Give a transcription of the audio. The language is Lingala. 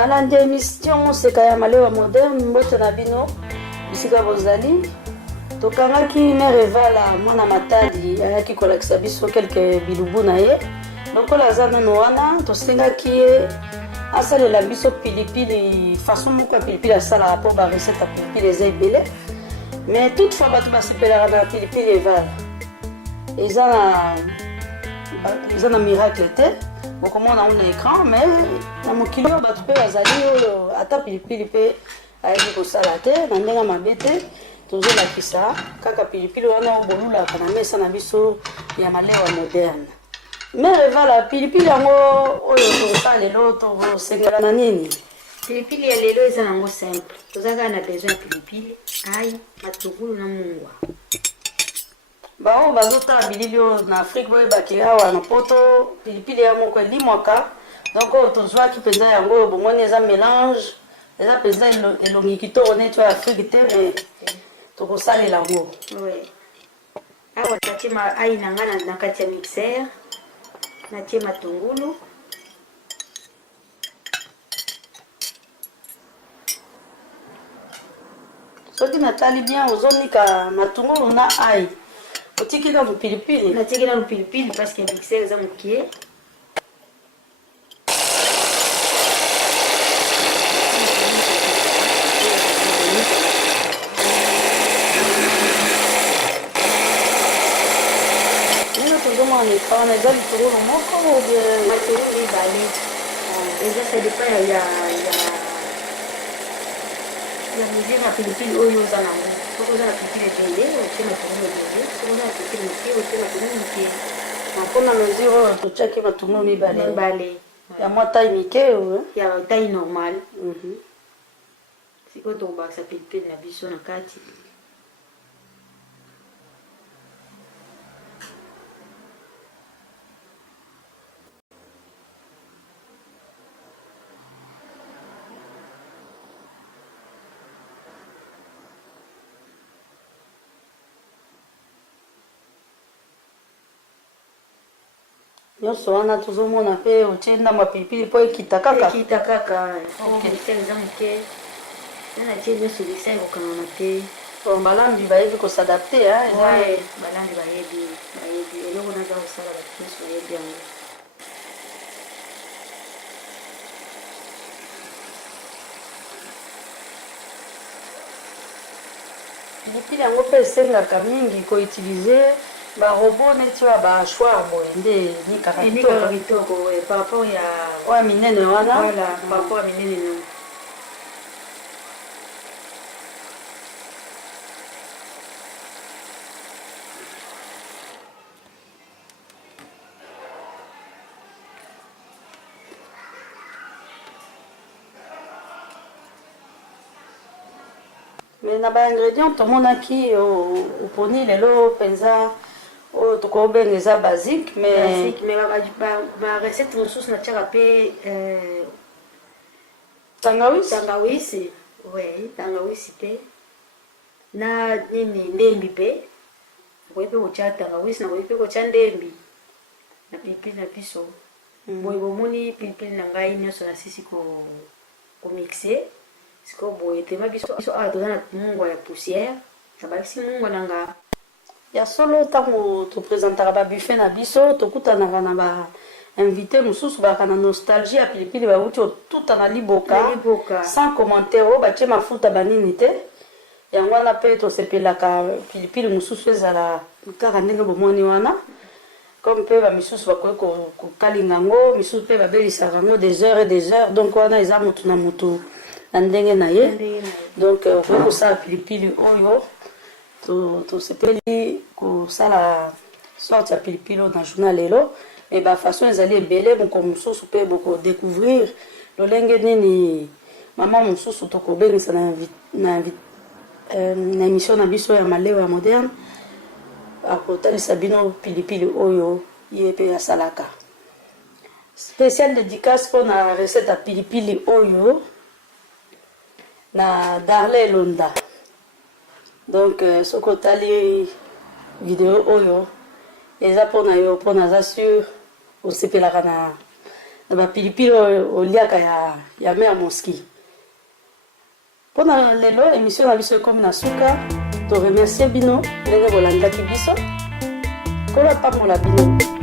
balandi émission seka ya malewa moderne mbote na bino bisika bozali tokangaki mère Evala mwana matadi ayaki kolakisa biso quelques bilubu na ye lokola aza nano wana tosengaki ye asalela biso pilipili façon moko ya pilipili asalaka mpo barecette ya pilipili eza ebele mais toutefois bato basepelaka na pilipili Evala eza na miracle te bokomona na écran mais na mokili oyo bato mpe bazali oyo ata pilipili mpe ayebi kosala te na ndenge mabe te tozolakisa kaka pilipili wana oyo bolulaka na mesa na biso ya malewa moderne. Mère Evala, pilipili yango oyo tokosala lelo tokosengela na nini? Pilipili ya lelo eza nango simple. Tozaka na besoin ya pilipili, ail, matungulu na mungwa. Bao bazotala bilili oyo na Afrique boyebaki awa na poto pilipili ya moko elimwaka donc oyo tozwaki mpenza yango oyo bomoni eza mélange eza mpenza elongi kitoko neti oyo Afrique te mais tokosalela yango. Awa natie ail na nga na kati ya mixeur, natie matungulu, soki natali bien ozonika matungulu na ail otiki na pilipili natiki na pilipili parce que mixeur eza mokie. On eza litungulu moko matungulu mibale eza ça dépend ya mesure ya pilipili oyo oza nango. Soki oza na pilipili ebele otie matungulu ebele, soki oza na pilipili moke otie matungulu moke. mpona mesure oyo totiaki matungulu mibale ya mwa taille mike ya taille normale. sikoyo tokobakisa pilipili na biso na kati. nyonso wana tozomona mpe otie ndambo ya pilipili mpo ekita kaka eza moke natie nyonso lisa ekokangana te. balambi bayebi kosadapte balambi bayebi eloko naza kosala bato nyonso bayebi yango. pilipili yango mpe esengaka mingi koutilize barobo neti oyo bashwar boye nde enikaka kitoko par rapport ya oya minene wana par rapport ya minene no. mais na baingrédient tomonaki oponi lelo mpenza oyo tokobenga eza basique mais barecette mosusu natiaka mpe tangawisi tangawisi mpe na nini ndembi mpe nakoki mpe kotya tangawisi, nakoki mpe kotya ndembi na pilipili na biso. boye bomoni pilipili na ngai nyonso nasisi komixe sikoyo boye tema biso awa toza na mungwa ya poussière nabakisi mungwa na nga ya solo ntango topresentaka babuffet na biso tokutanaka na bainvité mosusu baka na nostalgie ya pilipili bauti otuta na liboka sans commentaire oyo batie mafuta banini te yango wana mpe tosepelaka pilipili mosusu ezala kaka ndenge bomoni wana comme mpe bamisusu bakoki kokalinga yango misusu mpe babelisaka yango des heures et des heures donc wana eza motu na motu na ndenge na ye donc okoki kosala pilipili oyo tosepeli kosala sorte ya pilipili na journal lelo mais bafaçon ezali ebele moko mosusu mpe bokodécouvrir lolenge nini mama mosusu tokobengisa na émission na biso ya malewa ya moderne akotalisa bino pilipili oyo ye mpe asalaka spécial dédicace mpona recette ya pilipili oyo na Darley Londa. Donc soki otali video oyo eza mpona yo mpona aza sur osepelaka bapilipili oliaka ya me ya moski. Mpona lelo émission na biso ekomi na suka, to remercier bino ndenge bolandaki biso. Kola pambola bino.